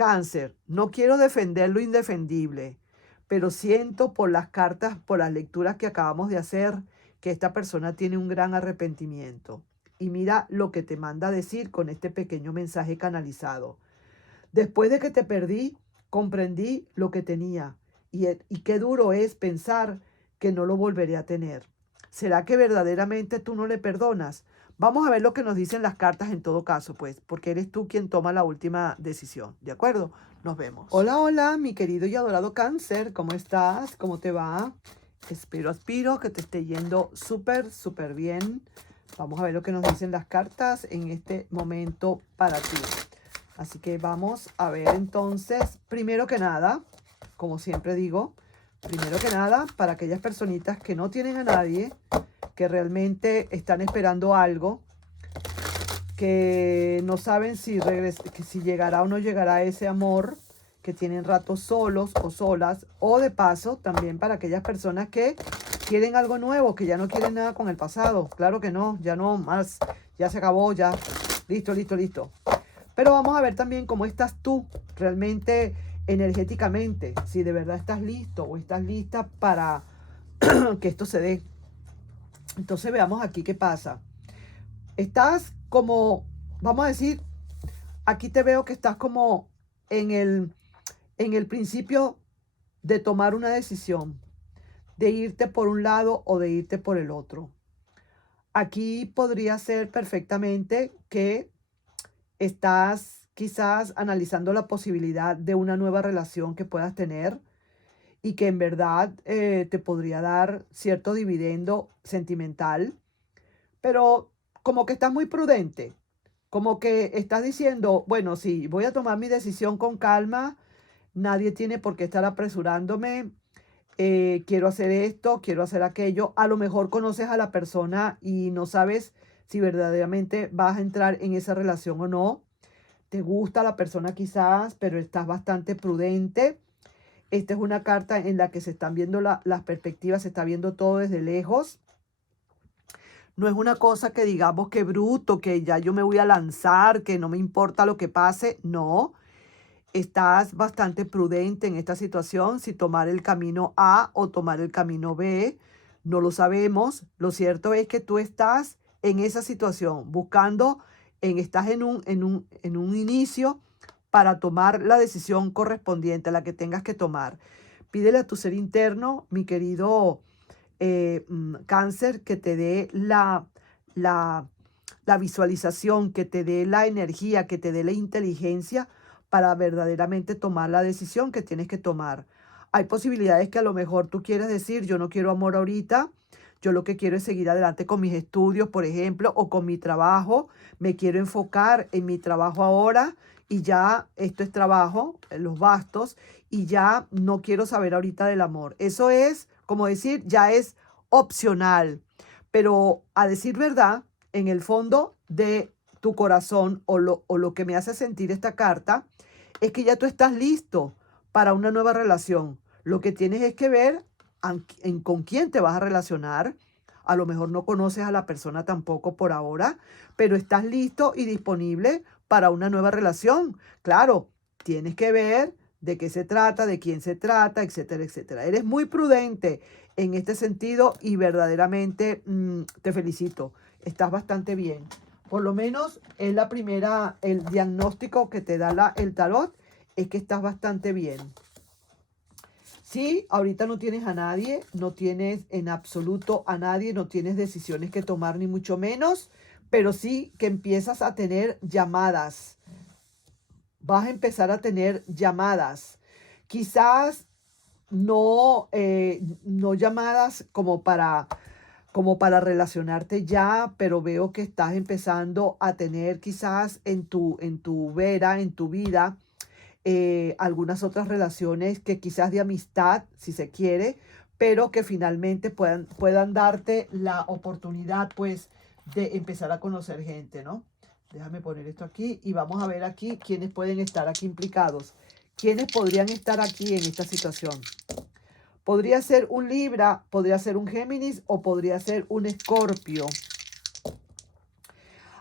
Cáncer, no quiero defender lo indefendible, pero siento por las cartas, por las lecturas que acabamos de hacer, que esta persona tiene un gran arrepentimiento. Y mira lo que te manda a decir con este pequeño mensaje canalizado. Después de que te perdí, comprendí lo que tenía y qué duro es pensar que no lo volveré a tener. ¿Será que verdaderamente tú no le perdonas? Vamos a ver lo que nos dicen las cartas en todo caso, pues, porque eres tú quien toma la última decisión, ¿de acuerdo? Nos vemos. Hola, hola, mi querido y adorado Cáncer, ¿cómo estás? ¿Cómo te va? Aspiro que te esté yendo súper, súper bien. Vamos a ver lo que nos dicen las cartas en este momento para ti. Así que vamos a ver entonces, primero que nada, como siempre digo, primero que nada, para aquellas personitas que no tienen a nadie, que realmente están esperando algo, que no saben que si llegará o no llegará ese amor, que tienen ratos solos o solas, o de paso también para aquellas personas que quieren algo nuevo, que ya no quieren nada con el pasado. Claro que no, ya no más, ya se acabó, ya, listo, listo, listo. Pero vamos a ver también cómo estás tú realmente energéticamente, si de verdad estás listo o estás lista para que esto se dé. Entonces veamos aquí qué pasa. Estás como, vamos a decir, aquí te veo que estás como en el principio de tomar una decisión, de irte por un lado o de irte por el otro. Aquí podría ser perfectamente que estás quizás analizando la posibilidad de una nueva relación que puedas tener y que en verdad te podría dar cierto dividendo sentimental, pero como que estás muy prudente, como que estás diciendo, bueno, sí, voy a tomar mi decisión con calma, nadie tiene por qué estar apresurándome, quiero hacer esto, quiero hacer aquello. A lo mejor conoces a la persona y no sabes si verdaderamente vas a entrar en esa relación o no. Te gusta la persona quizás, pero estás bastante prudente. Esta es una carta en la que se están viendo las perspectivas, se está viendo todo desde lejos. No es una cosa que digamos que bruto, que ya yo me voy a lanzar, que no me importa lo que pase. No, estás bastante prudente en esta situación, si tomar el camino A o tomar el camino B. No lo sabemos. Lo cierto es que tú estás en esa situación, buscando, estás en un inicio para tomar la decisión correspondiente, la que tengas que tomar. Pídele a tu ser interno, mi querido Cáncer, que te dé la, la visualización, que te dé la energía, que te dé la inteligencia para verdaderamente tomar la decisión que tienes que tomar. Hay posibilidades que a lo mejor tú quieres decir, yo no quiero amor ahorita, yo lo que quiero es seguir adelante con mis estudios, por ejemplo, o con mi trabajo, me quiero enfocar en mi trabajo ahora y ya esto es trabajo, los bastos, y ya no quiero saber ahorita del amor. Eso es, como decir, ya es opcional, pero a decir verdad, en el fondo de tu corazón o lo que me hace sentir esta carta, es que ya tú estás listo para una nueva relación. Lo que tienes es que ver con quién te vas a relacionar. A lo mejor no conoces a la persona tampoco por ahora, pero estás listo y disponible para una nueva relación. Claro, tienes que ver de qué se trata, de quién se trata, etcétera, etcétera. Eres muy prudente en este sentido y verdaderamente te felicito. Estás bastante bien. Por lo menos es la primera, el diagnóstico que te da el tarot es que estás bastante bien. Sí, ahorita no tienes a nadie, no tienes en absoluto a nadie, no tienes decisiones que tomar ni mucho menos, pero sí que empiezas a tener llamadas. Vas a empezar a tener llamadas. Quizás no llamadas como para relacionarte ya, pero veo que estás empezando a tener quizás en tu vida, algunas otras relaciones que quizás de amistad, si se quiere, pero que finalmente puedan darte la oportunidad, pues, de empezar a conocer gente, ¿no? Déjame poner esto aquí y vamos a ver aquí quiénes pueden estar aquí implicados. ¿Quiénes podrían estar aquí en esta situación? Podría ser un Libra, podría ser un Géminis o podría ser un Escorpio.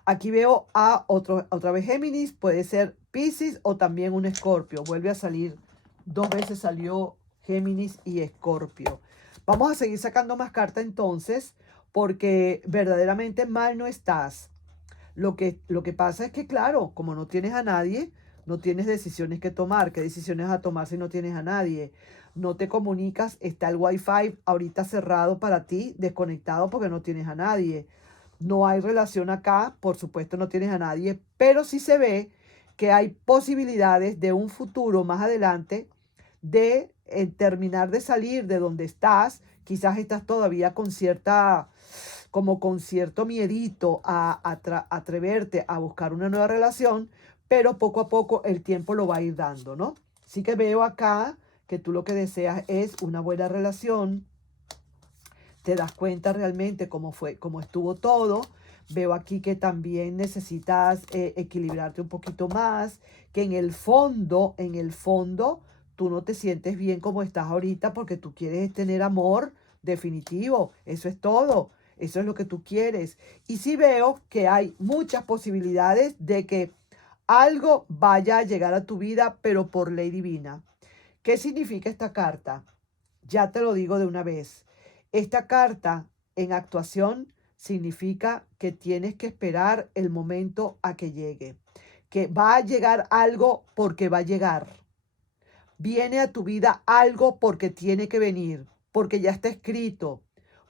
Aquí veo a otra vez Géminis, puede ser Piscis o también un Escorpio. Vuelve a salir, 2 veces salió Géminis y Escorpio. Vamos a seguir sacando más cartas entonces, porque verdaderamente mal no estás. Lo que pasa es que, claro, como no tienes a nadie, no tienes decisiones que tomar. ¿Qué decisiones a tomar si no tienes a nadie? No te comunicas, está el Wi-Fi ahorita cerrado para ti, desconectado porque no tienes a nadie. No hay relación acá, por supuesto no tienes a nadie, pero sí se ve que hay posibilidades de un futuro más adelante de terminar de salir de donde estás. Quizás estás todavía con como con cierto miedito a atreverte a buscar una nueva relación, pero poco a poco el tiempo lo va a ir dando, ¿no? Sí que veo acá que tú lo que deseas es una buena relación, te das cuenta realmente cómo estuvo todo. Veo aquí que también necesitas equilibrarte un poquito más, que en el fondo, tú no te sientes bien como estás ahorita porque tú quieres tener amor definitivo. Eso es todo. Eso es lo que tú quieres. Y sí veo que hay muchas posibilidades de que algo vaya a llegar a tu vida, pero por ley divina. ¿Qué significa esta carta? Ya te lo digo de una vez. Esta carta en actuación significa que tienes que esperar el momento a que llegue. Que va a llegar algo porque va a llegar. Viene a tu vida algo porque tiene que venir, porque ya está escrito,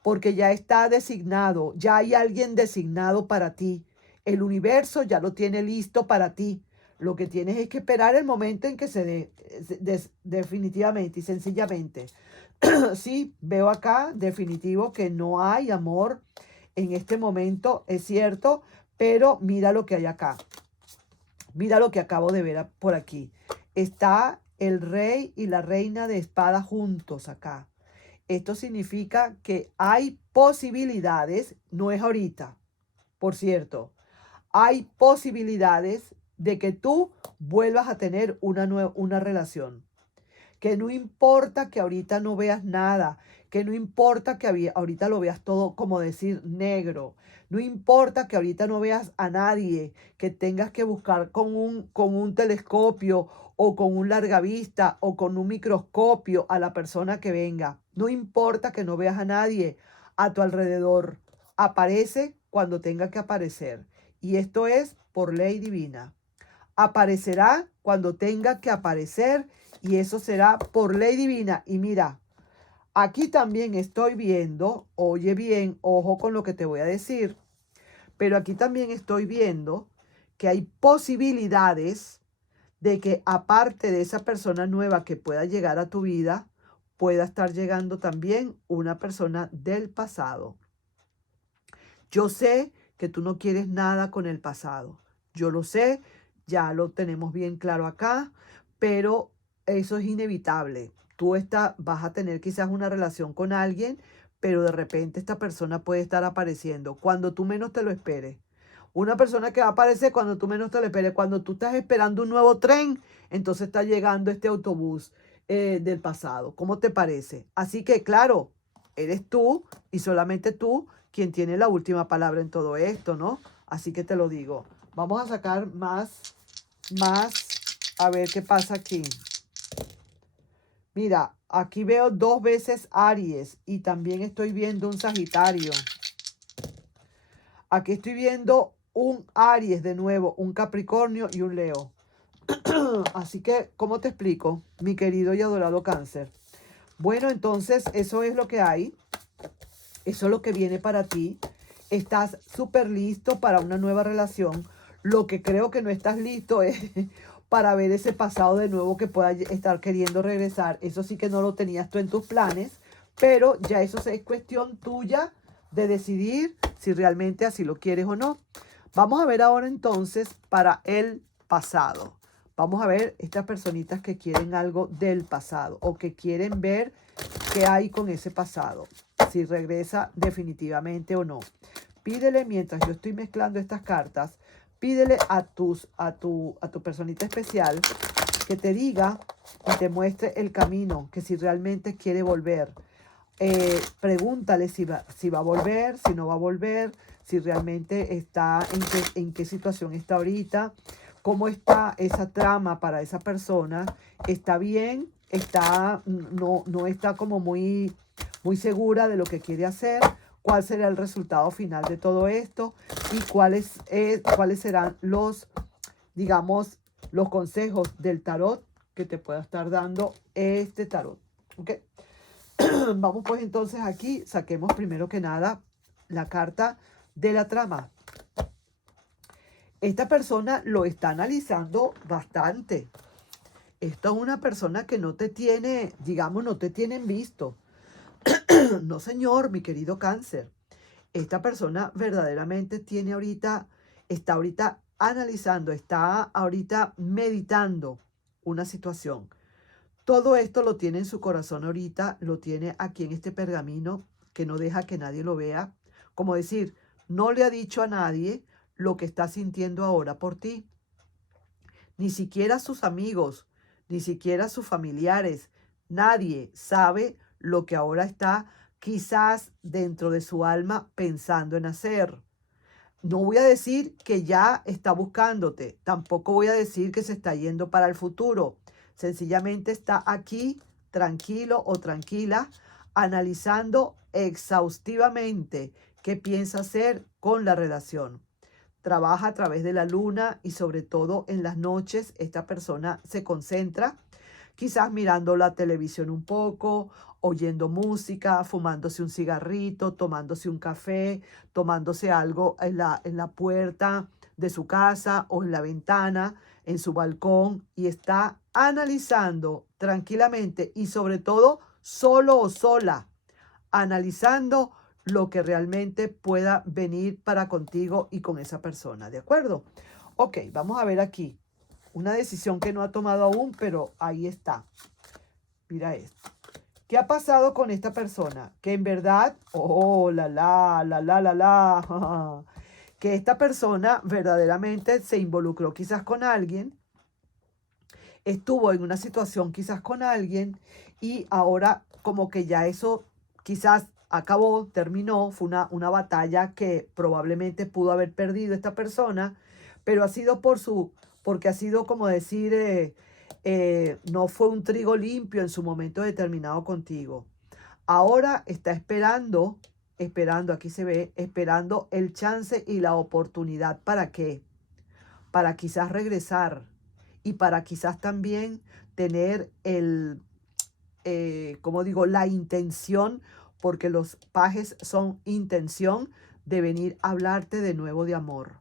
porque ya está designado, ya hay alguien designado para ti. El universo ya lo tiene listo para ti. Lo que tienes es que esperar el momento en que se dé, definitivamente y sencillamente. Sí, veo acá definitivo que no hay amor en este momento, es cierto, pero mira lo que hay acá. Mira lo que acabo de ver por aquí. Está el rey y la reina de espada juntos acá. Esto significa que hay posibilidades, no es ahorita, por cierto, hay posibilidades de que tú vuelvas a tener una relación. Que no importa que ahorita no veas nada, que no importa que ahorita lo veas todo como decir negro, no importa que ahorita no veas a nadie, que tengas que buscar con un telescopio o con un largavista o con un microscopio a la persona que venga, no importa que no veas a nadie a tu alrededor, aparece cuando tenga que aparecer. Y esto es por ley divina. Aparecerá cuando tenga que aparecer y eso será por ley divina. Y mira, aquí también estoy viendo, oye bien, ojo con lo que te voy a decir, pero aquí también estoy viendo que hay posibilidades de que aparte de esa persona nueva que pueda llegar a tu vida, pueda estar llegando también una persona del pasado. Yo sé que tú no quieres nada con el pasado. Yo lo sé, ya lo tenemos bien claro acá, pero eso es inevitable. Vas a tener quizás una relación con alguien, pero de repente esta persona puede estar apareciendo cuando tú menos te lo esperes. Una persona que va a aparecer cuando tú menos te lo esperes. Cuando tú estás esperando un nuevo tren, entonces está llegando este autobús del pasado. ¿Cómo te parece? Así que, claro, eres tú y solamente tú quien tiene la última palabra en todo esto, ¿no? Así que te lo digo. Vamos a sacar más, a ver qué pasa aquí. Mira, aquí veo 2 veces Aries y también estoy viendo un Sagitario. Aquí estoy viendo un Aries de nuevo, un Capricornio y un Leo. Así que, ¿cómo te explico, mi querido y adorado Cáncer? Bueno, entonces eso es lo que hay. Eso es lo que viene para ti. Estás súper listo para una nueva relación. Lo que creo que no estás listo es para ver ese pasado de nuevo que pueda estar queriendo regresar. Eso sí que no lo tenías tú en tus planes, pero ya eso es cuestión tuya de decidir si realmente así lo quieres o no. Vamos a ver ahora entonces para el pasado. Vamos a ver estas personitas que quieren algo del pasado o que quieren ver qué hay con ese pasado. Si regresa definitivamente o no. Pídele, mientras yo estoy mezclando estas cartas, pídele a tu personita especial que te diga y te muestre el camino, que si realmente quiere volver. Pregúntale si va a volver, si no va a volver, si realmente está en qué situación está ahorita. cómo está esa trama para esa persona. ¿Está bien? No está como muy segura de lo que quiere hacer. ¿Cuál será el resultado final de todo esto? Y cuáles serán digamos, los consejos del tarot que te pueda estar dando este tarot. ¿Ok? Vamos pues entonces aquí, saquemos primero que nada la carta de la trama. Esta persona lo está analizando bastante. Esta es una persona que no te tiene, digamos, no te tienen visto. No, señor, mi querido Cáncer. Esta persona verdaderamente está ahorita analizando, está ahorita meditando una situación. Todo esto lo tiene en su corazón ahorita, lo tiene aquí en este pergamino que no deja que nadie lo vea. Como decir, no le ha dicho a nadie lo que está sintiendo ahora por ti. Ni siquiera sus amigos, ni siquiera sus familiares. Nadie sabe lo que ahora está quizás dentro de su alma pensando en hacer. No voy a decir que ya está buscándote, tampoco voy a decir que se está yendo para el futuro. Sencillamente está aquí, tranquilo o tranquila, analizando exhaustivamente qué piensa hacer con la relación. Trabaja a través de la luna y sobre todo en las noches esta persona se concentra, quizás mirando la televisión un poco, oyendo música, fumándose un cigarrito, tomándose un café, tomándose algo en la puerta de su casa o en la ventana, en su balcón, y está analizando tranquilamente y sobre todo solo o sola, analizando lo que realmente pueda venir para contigo y con esa persona, ¿de acuerdo? Ok, vamos a ver aquí. Una decisión que no ha tomado aún, pero ahí está. Mira esto. ¿Qué ha pasado con esta persona? Que en verdad, oh, que esta persona verdaderamente se involucró quizás con alguien, estuvo en una situación quizás con alguien y ahora como que ya eso quizás acabó, terminó, fue una batalla que probablemente pudo haber perdido esta persona, pero ha sido porque ha sido como decir, no fue un trigo limpio en su momento determinado contigo. Ahora está esperando, aquí se ve, esperando el chance y la oportunidad. ¿Para qué? Para quizás regresar y para quizás también tener como digo, la intención, porque los pajes son intención de venir a hablarte de nuevo de amor.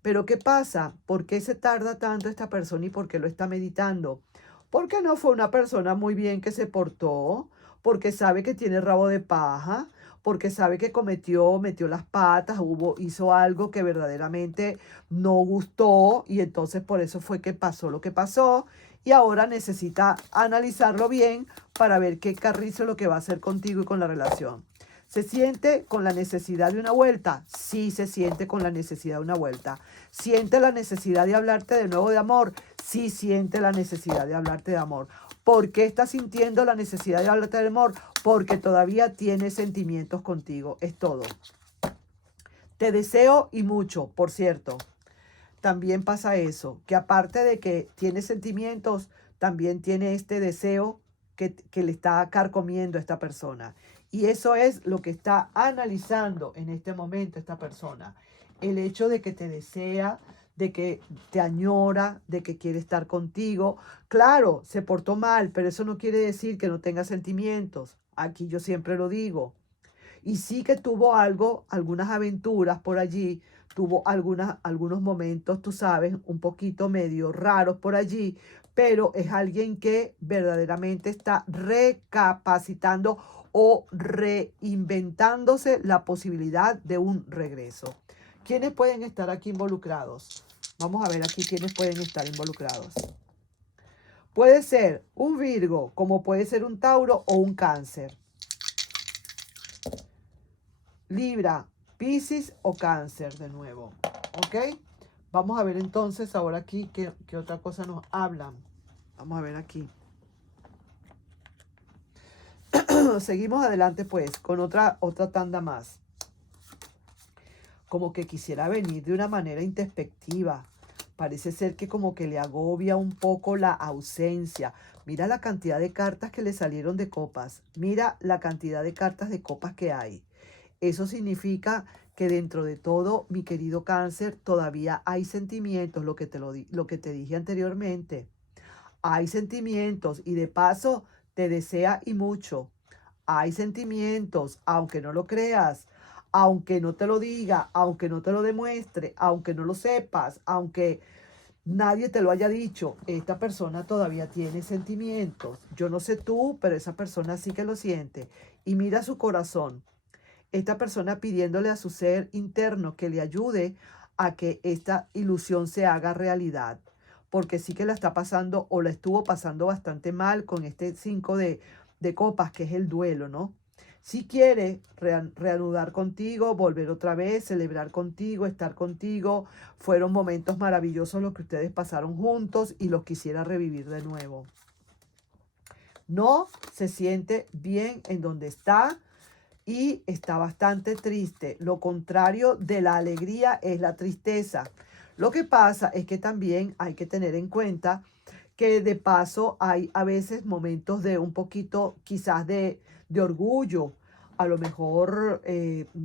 Pero ¿qué pasa? ¿Por qué se tarda tanto esta persona y por qué lo está meditando? Porque no fue una persona muy bien que se portó, porque sabe que tiene rabo de paja, porque sabe que metió las patas, hizo algo que verdaderamente no gustó y entonces por eso fue que pasó lo que pasó y ahora necesita analizarlo bien para ver qué carrizo es lo que va a hacer contigo y con la relación. ¿Se siente con la necesidad de una vuelta? Sí, se siente con la necesidad de una vuelta. ¿Siente la necesidad de hablarte de nuevo de amor? Sí, siente la necesidad de hablarte de amor. ¿Por qué está sintiendo la necesidad de hablarte de amor? Porque todavía tiene sentimientos contigo. Es todo. Te deseo y mucho, por cierto. También pasa eso, que aparte de que tiene sentimientos, también tiene este deseo que le está carcomiendo a esta persona. Y eso es lo que está analizando en este momento esta persona. El hecho de que te desea, de que te añora, de que quiere estar contigo. Claro, se portó mal, pero eso no quiere decir que no tenga sentimientos. Aquí yo siempre lo digo. Y sí que tuvo algunas aventuras por allí, tuvo algunos momentos, tú sabes, un poquito medio raros por allí, pero es alguien que verdaderamente está recapacitando o reinventándose la posibilidad de un regreso. ¿Quiénes pueden estar aquí involucrados? Vamos a ver aquí quiénes pueden estar involucrados. Puede ser un Virgo, como puede ser un Tauro o un Cáncer. Libra, Piscis o Cáncer de nuevo. ¿Ok? Vamos a ver entonces ahora aquí qué otra cosa nos hablan. Vamos a ver aquí. Seguimos adelante pues con otra tanda más. Como que quisiera venir de una manera introspectiva. Parece ser que como que le agobia un poco la ausencia. Mira la cantidad de cartas que le salieron de copas. Mira la cantidad de cartas de copas que hay. Eso significa que dentro de todo, mi querido Cáncer, todavía hay sentimientos, lo que te dije anteriormente. Hay sentimientos y de paso te desea y mucho. Hay sentimientos, aunque no lo creas, aunque no te lo diga, aunque no te lo demuestre, aunque no lo sepas, aunque nadie te lo haya dicho, esta persona todavía tiene sentimientos. Yo no sé tú, pero esa persona sí que lo siente. Y mira su corazón. Esta persona pidiéndole a su ser interno que le ayude a que esta ilusión se haga realidad. Porque sí que la está pasando o la estuvo pasando bastante mal con este 5 de copas, que es el duelo, ¿no? Si quiere reanudar contigo, volver otra vez, celebrar contigo, estar contigo. Fueron momentos maravillosos los que ustedes pasaron juntos y los quisiera revivir de nuevo. No se siente bien en donde está y está bastante triste. Lo contrario de la alegría es la tristeza. Lo que pasa es que también hay que tener en cuenta que de paso hay a veces momentos de un poquito quizás de orgullo. A lo mejor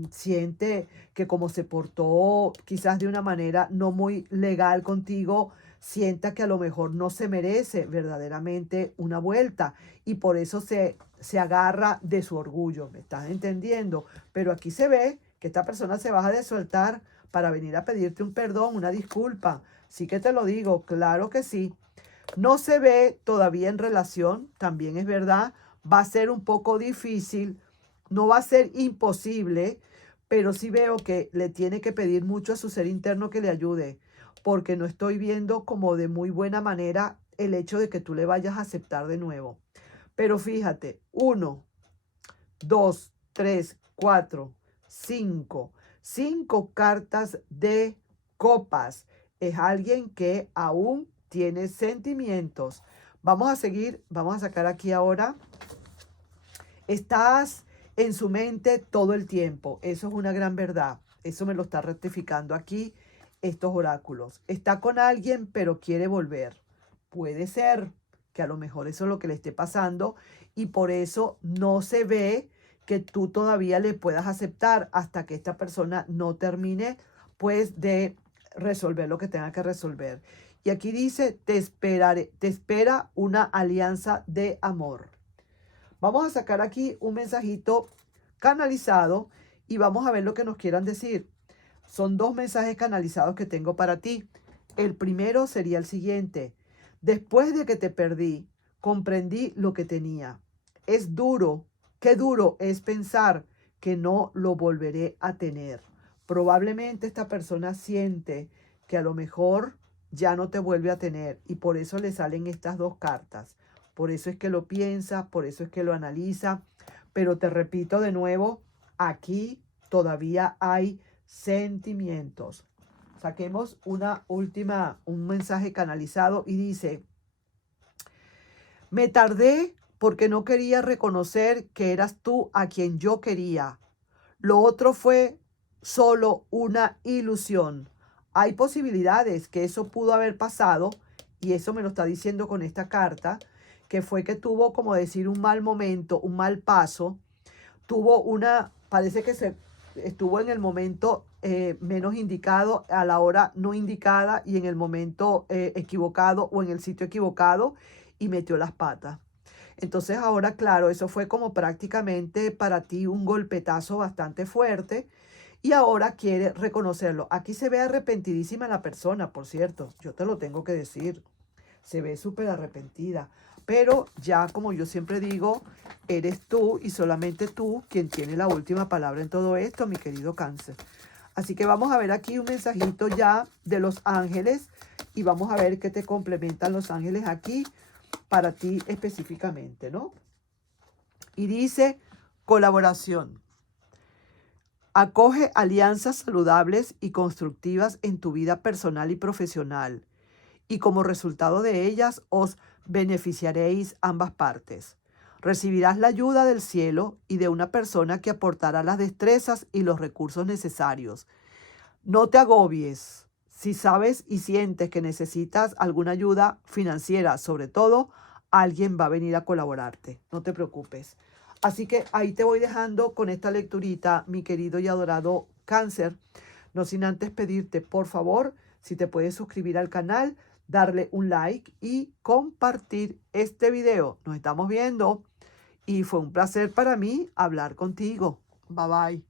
siente que como se portó quizás de una manera no muy legal contigo, sienta que a lo mejor no se merece verdaderamente una vuelta y por eso se agarra de su orgullo. ¿Me estás entendiendo? Pero aquí se ve que esta persona se baja de soltar para venir a pedirte un perdón, una disculpa. Sí que te lo digo, claro que sí. No se ve todavía en relación, también es verdad, va a ser un poco difícil, no va a ser imposible, pero sí veo que le tiene que pedir mucho a su ser interno que le ayude, porque no estoy viendo como de muy buena manera el hecho de que tú le vayas a aceptar de nuevo. Pero fíjate, 1, 2, 3, 4, 5. 5 cartas de copas. Es alguien que aún tiene sentimientos. Vamos a seguir, vamos a sacar aquí ahora. Estás en su mente todo el tiempo. Eso es una gran verdad. Eso me lo está rectificando aquí estos oráculos. Está con alguien, pero quiere volver. Puede ser que a lo mejor eso es lo que le esté pasando y por eso no se ve que tú todavía le puedas aceptar hasta que esta persona no termine pues de resolver lo que tenga que resolver. Y aquí dice, te espera una alianza de amor. Vamos a sacar aquí un mensajito canalizado y vamos a ver lo que nos quieran decir. Son 2 mensajes canalizados que tengo para ti. El primero sería el siguiente. Después de que te perdí, comprendí lo que tenía. Es duro, qué duro es pensar que no lo volveré a tener. Probablemente esta persona siente que a lo mejor ya no te vuelve a tener y por eso le salen estas 2 cartas. Por eso es que lo piensa, por eso es que lo analiza. Pero te repito de nuevo, aquí todavía hay sentimientos. Saquemos un mensaje canalizado y dice, me tardé porque no quería reconocer que eras tú a quien yo quería. Lo otro fue solo una ilusión. Hay posibilidades que eso pudo haber pasado y eso me lo está diciendo con esta carta, que fue que tuvo, como decir, un mal momento, un mal paso. Parece que se estuvo en el momento menos indicado, a la hora no indicada y en el momento equivocado o en el sitio equivocado y metió las patas. Entonces ahora, claro, eso fue como prácticamente para ti un golpetazo bastante fuerte y ahora quiere reconocerlo. Aquí se ve arrepentidísima la persona, por cierto, yo te lo tengo que decir. Se ve súper arrepentida. Pero ya, como yo siempre digo, eres tú y solamente tú quien tiene la última palabra en todo esto, mi querido Cáncer. Así que vamos a ver aquí un mensajito ya de los ángeles y vamos a ver qué te complementan los ángeles aquí para ti específicamente, ¿no? Y dice, colaboración. Acoge alianzas saludables y constructivas en tu vida personal y profesional. Y como resultado de ellas os beneficiaréis ambas partes. Recibirás la ayuda del cielo y de una persona que aportará las destrezas y los recursos necesarios. No te agobies Si sabes y sientes que necesitas alguna ayuda financiera, sobre todo, alguien va a venir a colaborarte. No te preocupes. Así que ahí te voy dejando con esta lecturita, mi querido y adorado Cáncer. No sin antes pedirte, por favor, si te puedes suscribir al canal, darle un like y compartir este video. Nos estamos viendo y fue un placer para mí hablar contigo. Bye bye.